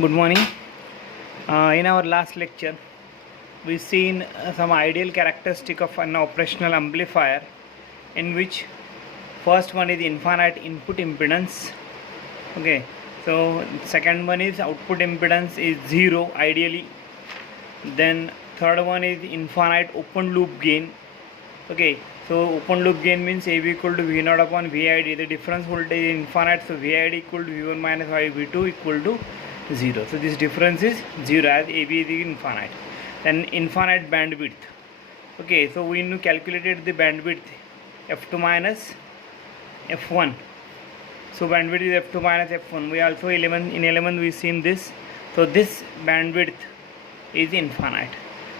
Good morning. In our last lecture, we've seen some ideal characteristic of an operational amplifier, in which first one is infinite input impedance. Okay, so second one is output impedance is zero ideally. Then third one is infinite open loop gain. Okay, so open loop gain means AV equal to V0 upon VID. The difference voltage is infinite, so VID equal to V1 minus V2 equal to 0. So this difference is 0 as AB is infinite. Then infinite bandwidth. Okay, so we calculated the bandwidth F2 minus F1. So bandwidth is F2 minus F1. We also in 11 we seen this. So this bandwidth is infinite.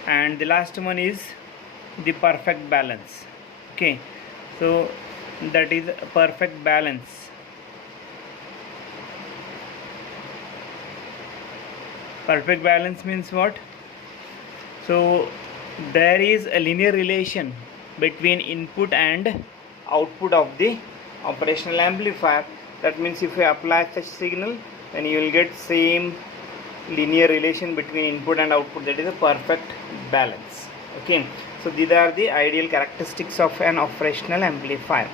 And the last one is the perfect balance. Okay, so that is perfect balance. Perfect balance means what? So there is a linear relation between input and output of the operational amplifier. That means if you apply such signal, then you will get same linear relation between input and output. That is a perfect balance. Okay, so these are the ideal characteristics of an operational amplifier.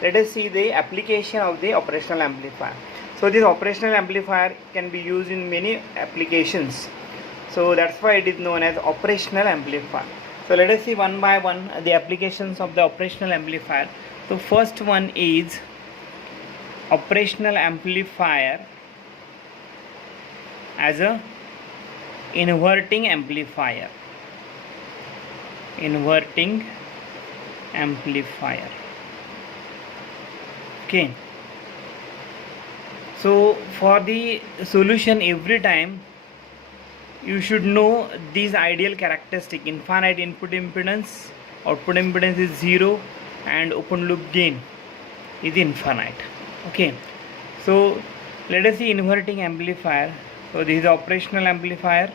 Let us see the application of the operational amplifier. So this operational amplifier can be used in many applications. So that's why it is known as operational amplifier. So let us see one by one the applications of the operational amplifier. So first one is operational amplifier as a inverting amplifier. Inverting amplifier. Okay. So for the solution, every time you should know these ideal characteristic: infinite input impedance, output impedance is 0, and open loop gain is infinite. Okay, so let us see inverting amplifier. So this is operational amplifier.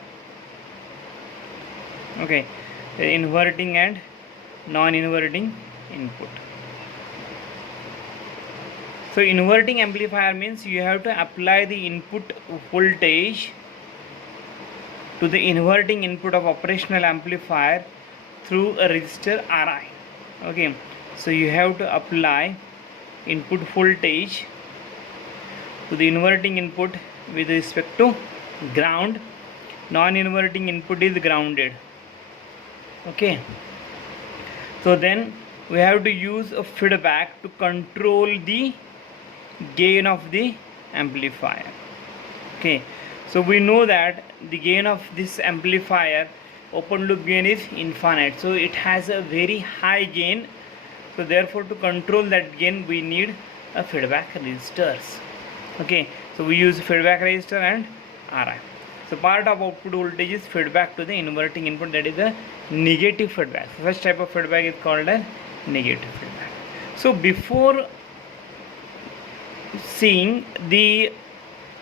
Okay, the inverting and non-inverting input. So inverting amplifier means you have to apply the input voltage to the inverting input of operational amplifier through a resistor Ri. Okay, so you have to apply input voltage to the inverting input with respect to ground. Non-inverting input is grounded. Okay, so then we have to use a feedback to control the gain of the amplifier. Okay, so we know that the gain of this amplifier, open loop gain, is infinite, so it has a very high gain. So therefore, to control that gain we need a feedback resistors. Okay, so we use feedback resistor and Ri. So part of output voltage is feedback to the inverting input, that is a negative feedback. So such type of feedback is called a negative feedback. So before seeing the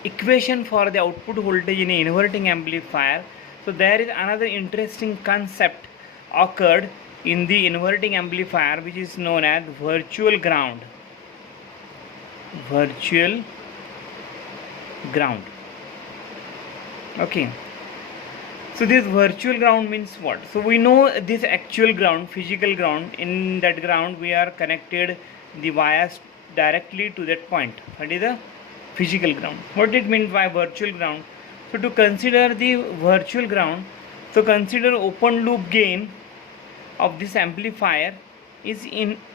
equation for the output voltage in an inverting amplifier, so there is another interesting concept occurred in the inverting amplifier, which is known as virtual ground. Virtual ground. Okay, so this virtual ground means what? So we know this actual ground, physical ground. In that ground we are connected the wires directly to that point. That is a physical ground. What it means by virtual ground? So to consider the virtual ground, so consider open loop gain of this amplifier is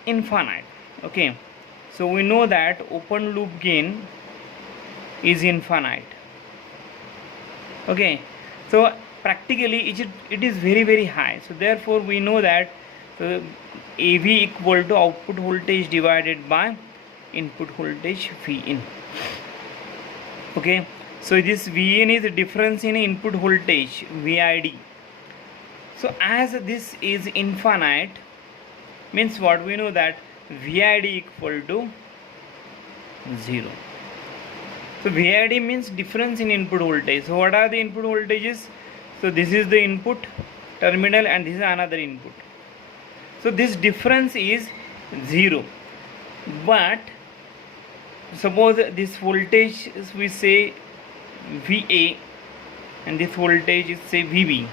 infinite. Okay, so we know that open loop gain is infinite. Okay, so practically it is very high. So therefore we know that AV equal to output voltage divided by input voltage Vin. Okay, so this Vin is the difference in input voltage VID. So as this is infinite, means what? We know that VID equal to 0. So VID means difference in input voltage. So what are the input voltages? So this is the input terminal and this is another input. So this difference is 0. But suppose this voltage is, we say, VA, and this voltage is say VB.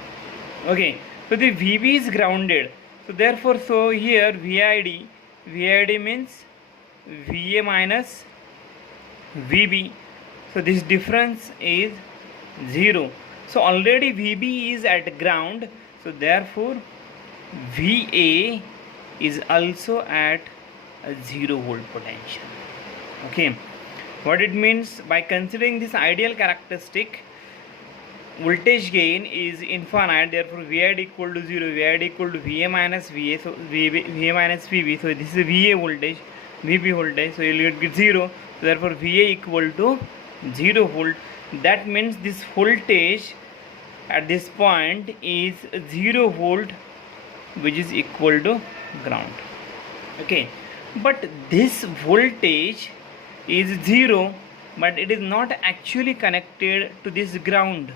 Okay, so the VB is grounded. So therefore, so here VID means VA minus VB. So this difference is 0. So already VB is at ground. So therefore VA is also at a 0 volt potential. Okay, what it means, by considering this ideal characteristic, voltage gain is infinite, therefore VID equal to 0, VID equal to VA minus VA, so VA minus VB, so this is VA voltage, VB voltage, so you will get 0, so therefore VA equal to 0 volt. That means this voltage at this point is 0 volt, which is equal to ground. Okay, but this voltage is 0, but it is not actually connected to this ground.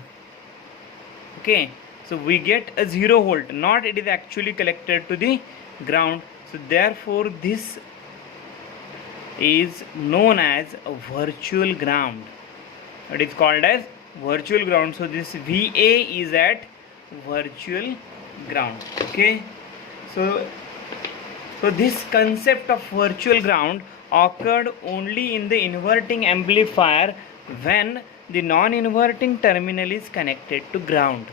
Okay, so we get a 0 volt, not it is actually connected to the ground. So therefore this is known as a virtual ground. It is called as virtual ground. So this VA is at virtual ground. Okay, so this concept of virtual ground occurred only in the inverting amplifier when the non-inverting terminal is connected to ground.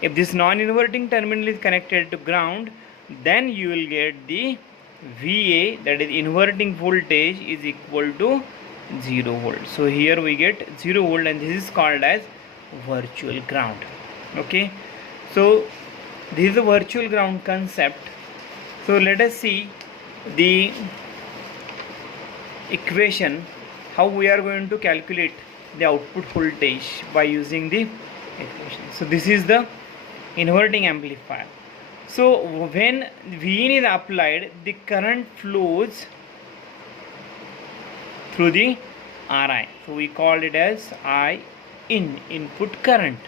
If this non-inverting terminal is connected to ground, then you will get the VA, that is inverting voltage, is equal to 0 volt. So here we get 0 volt, and this is called as virtual ground. Okay, so this is a virtual ground concept. So let us see the equation, how we are going to calculate the output voltage by using the equation. So this is the inverting amplifier. So when Vin is applied, the current flows through the RI. So we call it as I in, input current.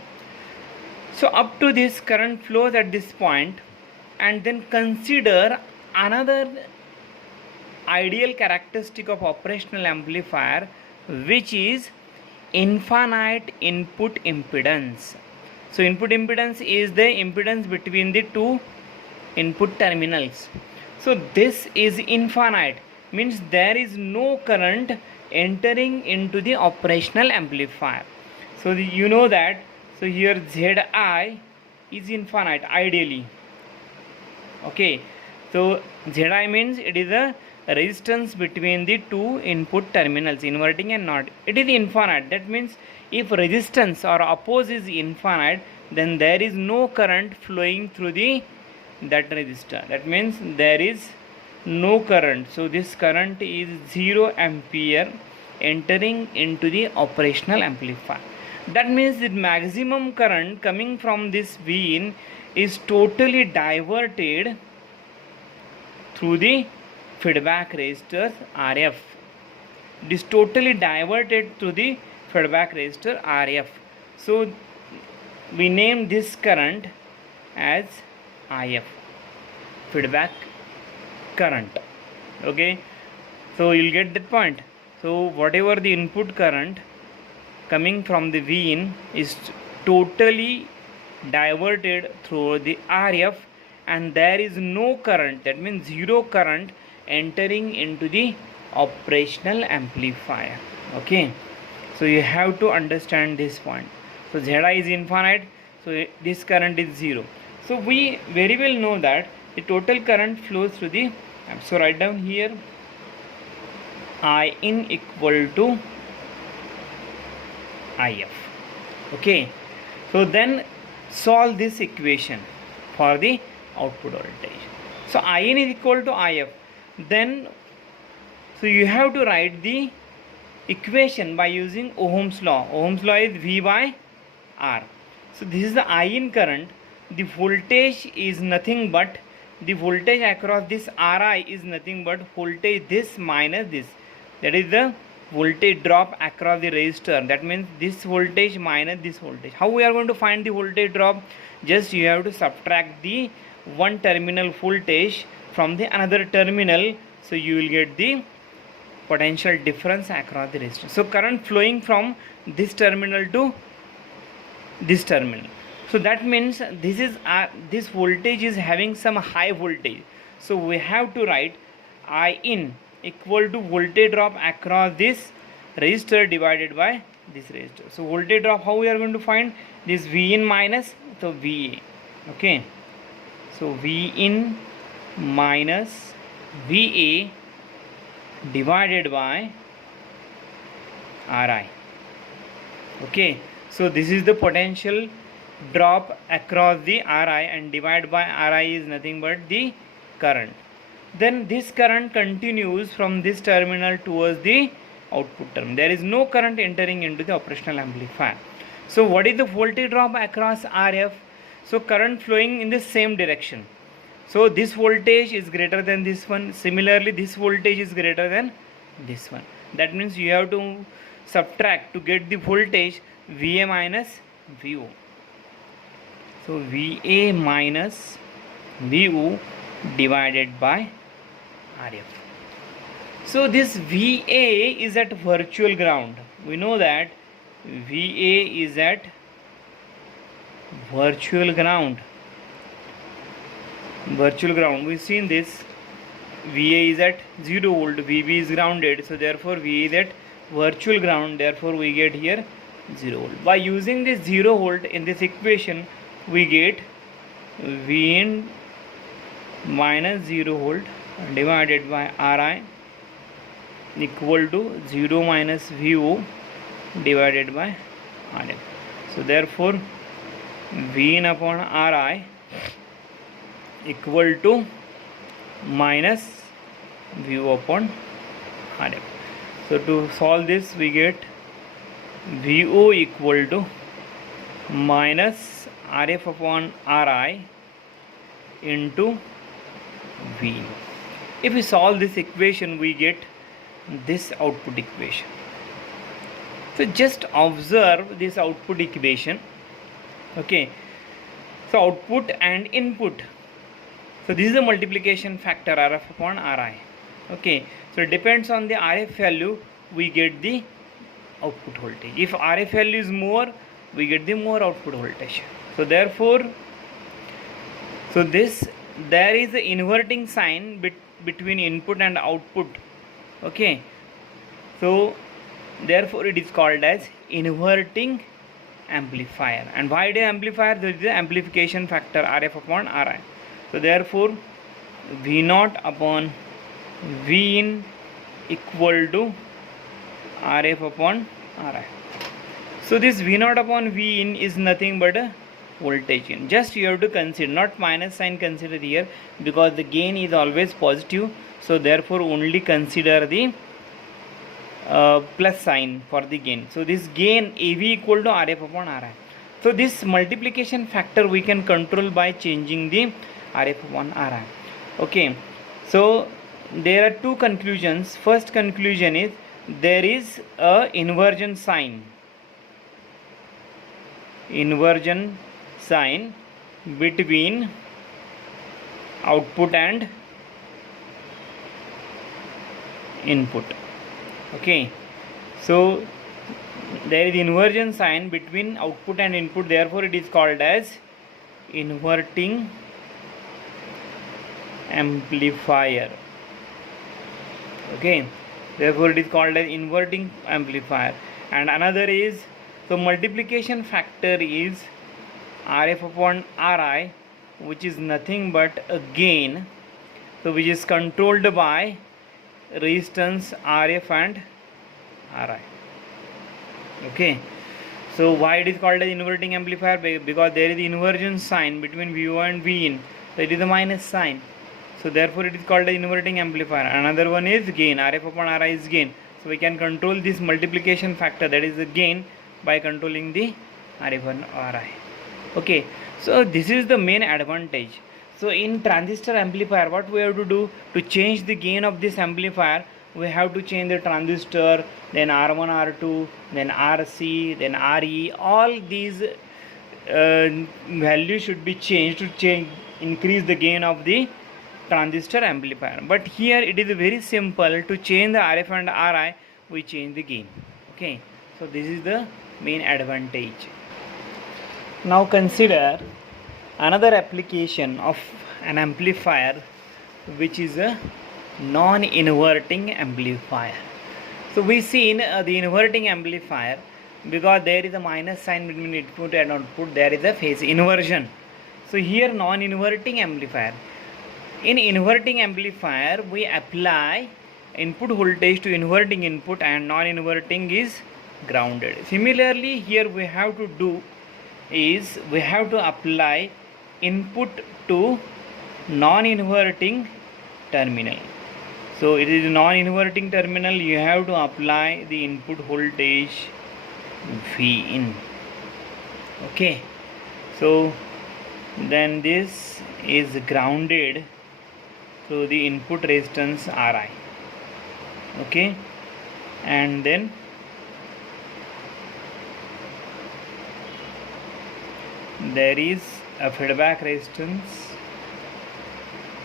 So up to this current flows at this point, and then consider another ideal characteristic of operational amplifier, which is infinite input impedance. So input impedance is the impedance between the two input terminals. So this is infinite, means there is no current entering into the operational amplifier. So you know that. So here Zi is infinite ideally. Okay, so Zi means it is a resistance between the two input terminals, inverting and not. It is infinite. That means if resistance or oppose is infinite, then there is no current flowing through that resistor. That means there is no current. So this current is 0 ampere entering into the operational amplifier. That means the maximum current coming from this Vin is totally diverted through the feedback resistor RF. It is totally diverted through the feedback resistor RF. So we name this current as IF, feedback current. Okay, so you'll get that point. So whatever the input current coming from the Vin is totally diverted through the RF, and there is no current, that means 0 current entering into the operational amplifier. Okay, so you have to understand this point. So Zi is infinite, so this current is 0. So we very well know that the total current flows through the, so write down here I in equal to IF. Okay, so then solve this equation for the output voltage. So In is equal to IF. Then so you have to write the equation by using Ohm's law. Ohm's law is V by R. So this is the In current. The voltage is nothing but, the voltage across this Ri is nothing but voltage this minus this. That is the voltage drop across the resistor. That means this voltage minus this voltage. How we are going to find the voltage drop? Just you have to subtract the one terminal voltage from the another terminal. So you will get the potential difference across the resistor. So current flowing from this terminal to this terminal. So that means this voltage is having some high voltage. So we have to write I in equal to voltage drop across this resistor divided by this resistor. So voltage drop, how we are going to find this? V in minus, so VA. Okay, so V in minus VA divided by Ri. Okay, so this is the potential drop across the Ri, and divided by Ri is nothing but the current. Then this current continues from this terminal towards the output term. There is no current entering into the operational amplifier. So what is the voltage drop across RF? So current flowing in the same direction. So this voltage is greater than this one. Similarly, this voltage is greater than this one. That means you have to subtract to get the voltage VA minus VO. So VA minus VO divided by RF. So this VA is at virtual ground. We know that VA is at virtual ground. Virtual ground, we've seen this. VA is at 0 volt, VB is grounded, so therefore VA is at virtual ground, therefore we get here 0 volt. By using this 0 volt in this equation, we get V in minus 0 volt divided by Ri equal to 0 minus VO divided by RF. So therefore V in upon Ri equal to minus VO upon RF. So to solve this, we get VO equal to minus RF upon Ri into V. If we solve this equation, we get this output equation. So just observe this output equation. Okay, so output and input. So this is the multiplication factor RF upon Ri. Okay, so it depends on the RF value, we get the output voltage. If RF value is more, we get the more output voltage. So therefore, so this, there is the inverting sign between input and output. Okay, so therefore it is called as inverting amplifier. And why the amplifier? There is the amplification factor RF upon Ri. So therefore V0 upon V in equal to RF upon Ri. So this V0 upon V in is nothing but a voltage gain. Just you have to consider, not minus sign consider here, because the gain is always positive. So therefore only consider the plus sign for the gain. So this gain AV equal to RF upon Ri. So this multiplication factor we can control by changing the RF upon Ri. Okay, so there are two conclusions. First conclusion is there is a inversion sign between output and input. Okay, so there is inversion sign between output and input, therefore it is called as inverting amplifier. Okay, therefore it is called as inverting amplifier. And another is, so multiplication factor is RF upon Ri, which is nothing but a gain, so which is controlled by resistance RF and Ri. Okay, so why it is called as inverting amplifier? Because there is inversion sign between VO and V in, so it is a minus sign, so therefore it is called as inverting amplifier. Another one is gain, RF upon Ri is gain, so we can control this multiplication factor, that is the gain, by controlling the RF upon Ri. Okay, so this is the main advantage. So in transistor amplifier, what we have to do to change the gain of this amplifier, we have to change the transistor, then R1, R2, then RC, then RE. All these values should be changed to increase the gain of the transistor amplifier. But here it is very simple to change the RF and Ri, we change the gain. Okay, so this is the main advantage. Now consider another application of an amplifier, which is a non-inverting amplifier. So we seen the inverting amplifier, because there is a minus sign between input and output, there is a phase inversion. So here non-inverting amplifier. In inverting amplifier we apply input voltage to inverting input and non-inverting is grounded. Similarly here we have to do is we have to apply input to non-inverting terminal. So it is non-inverting terminal, you have to apply the input voltage V in. Okay, so then this is grounded through the input resistance Ri. Okay, and then there is a feedback resistance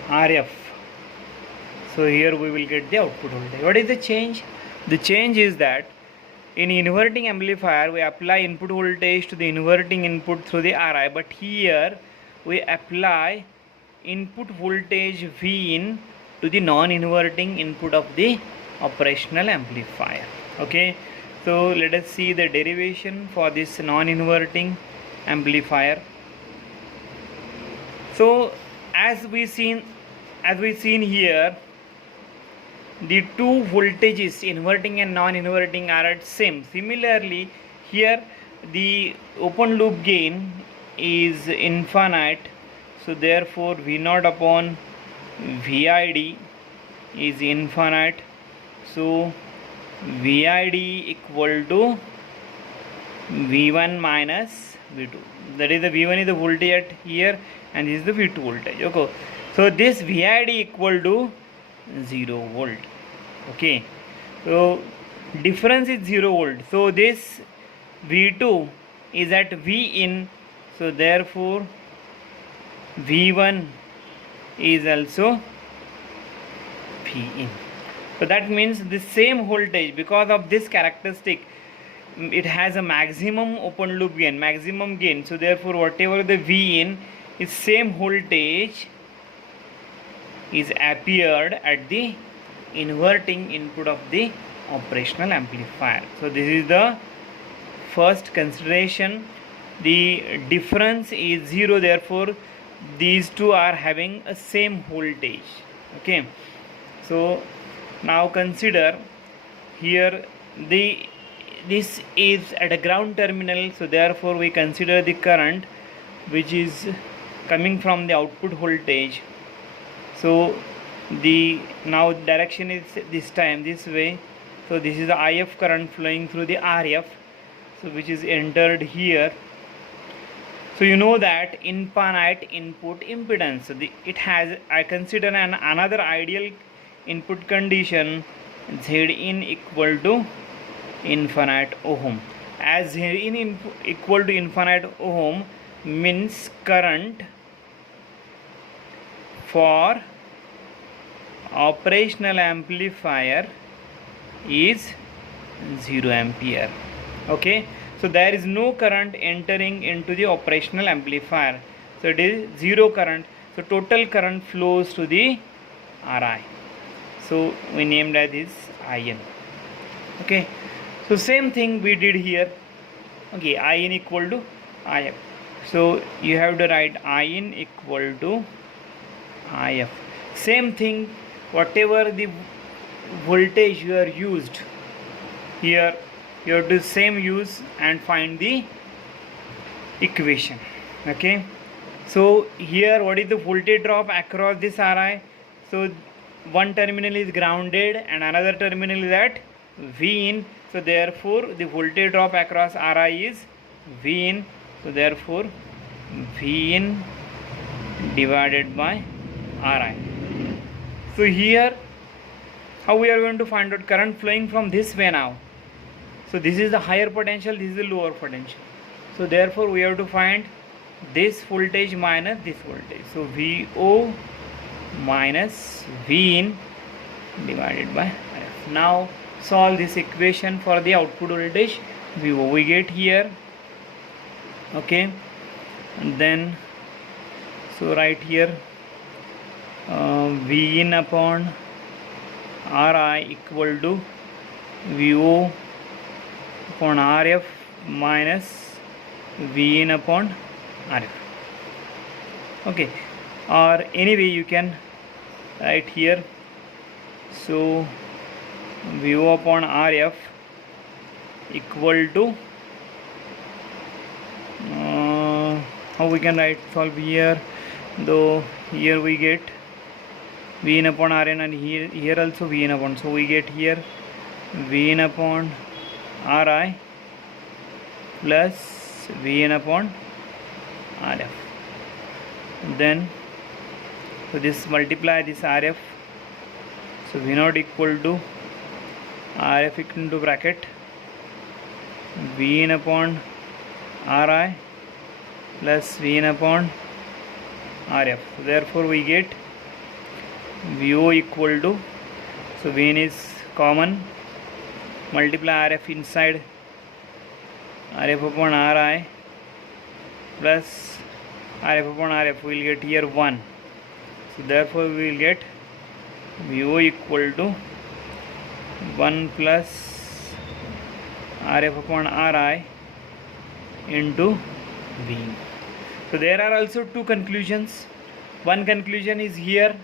Rf. So here we will get the output voltage. What is the change? The change is that in inverting amplifier we apply input voltage to the inverting input through the Ri, but here we apply input voltage V in to the non-inverting input of the operational amplifier. Okay, so let us see the derivation for this non-inverting amplifier. So as we seen here, the two voltages inverting and non-inverting are at same. Similarly here the open loop gain is infinite, so therefore V0 upon VID is infinite. So VID equal to V1 minus V2. That is the V1 is the voltage at here and this is the V2 voltage. Okay, so this VID equal to 0 volt. Okay, so difference is 0 volt. So this V2 is at V in, so therefore V1 is also V in. So that means the same voltage, because of this characteristic it has a maximum open loop gain, maximum gain. So therefore whatever the V in is same voltage is appeared at the inverting input of the operational amplifier. So this is the first consideration. The difference is 0, therefore these two are having a same voltage. Okay, so now consider here this is at a ground terminal, so therefore we consider the current which is coming from the output voltage. So the now direction is this time this way, so this is the IF current flowing through the RF, so which is entered here. So you know that infinite input impedance, so it has, I consider another ideal input condition, Zin equal to infinite ohm. As Zin equal to infinite ohm means current for operational amplifier is 0 ampere. Okay, so there is no current entering into the operational amplifier, so it is 0 current. So total current flows to the Ri, so we named as this In. Okay, so same thing we did here. Okay, In equal to If, so you have to write In equal to If. Same thing, whatever the voltage you are used here, you have to same use and find the equation. Okay, so here what is the voltage drop across this Ri? So one terminal is grounded and another terminal is at V in, so therefore the voltage drop across Ri is V in, so therefore V in divided by Ri. So here how we are going to find out current flowing from this way now? So this is the higher potential, this is the lower potential, so therefore we have to find this voltage minus this voltage, so VO minus V in divided by If. Now solve this equation for the output voltage VO. We get here, okay, And then so right here V in upon Ri equal to Vo upon Rf minus V in upon Rf. Okay, or anyway you can write here, so Vo upon Rf equal to how we can write solve here, though here we get V in upon Rn and here also V in upon, so we get here V in upon Ri plus V in upon Rf. Then so this multiply this Rf, so V naught equal to Rf into bracket V in upon Ri plus V in upon Rf. So therefore we get Vo equal to, so V in is common, multiply Rf inside Rf upon Ri plus Rf upon Rf, we will get here 1. So therefore we will get Vo equal to 1 plus Rf upon Ri into V. So there are also two conclusions. One conclusion is here,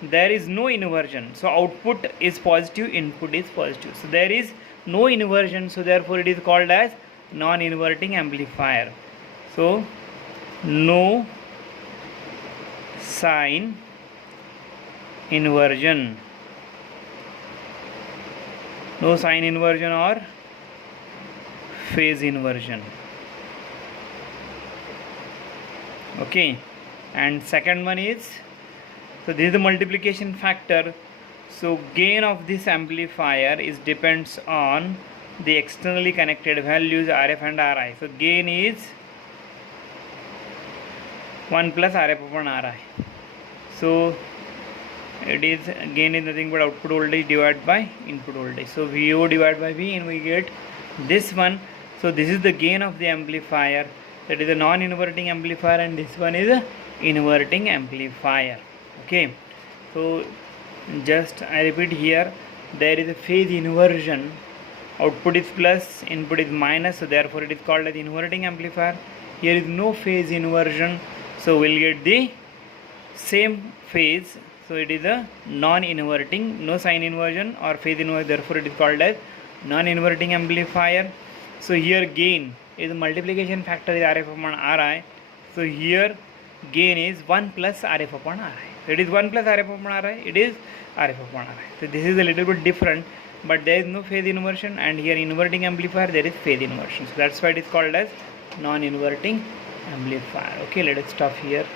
there is no inversion, so output is positive, input is positive, so there is no inversion, so therefore it is called as non-inverting amplifier. So no sign inversion, no sign inversion or phase inversion. Okay, and second one is, so this is the multiplication factor, so gain of this amplifier is depends on the externally connected values Rf and Ri. So gain is 1 plus Rf upon Ri. So it is, gain is nothing but output voltage divided by input voltage. So Vo divided by V, and we get this one. So this is the gain of the amplifier, that is a non-inverting amplifier, and this one is a inverting amplifier. Okay, so just I repeat here, there is a phase inversion, output is plus, input is minus, so therefore it is called as inverting amplifier. Here is no phase inversion, so we'll get the same phase, so it is a non-inverting, no sign inversion or phase inversion, therefore it is called as non-inverting amplifier. So here gain is multiplication factor is Rf upon Ri, so here gain is 1 plus Rf upon Ri. So it is 1 plus Rf upon Ri, it is Rf upon Ri. So this is a little bit different, but there is no phase inversion, and here inverting amplifier there is phase inversion, so that's why it is called as non-inverting amplifier. Okay, let us stop here.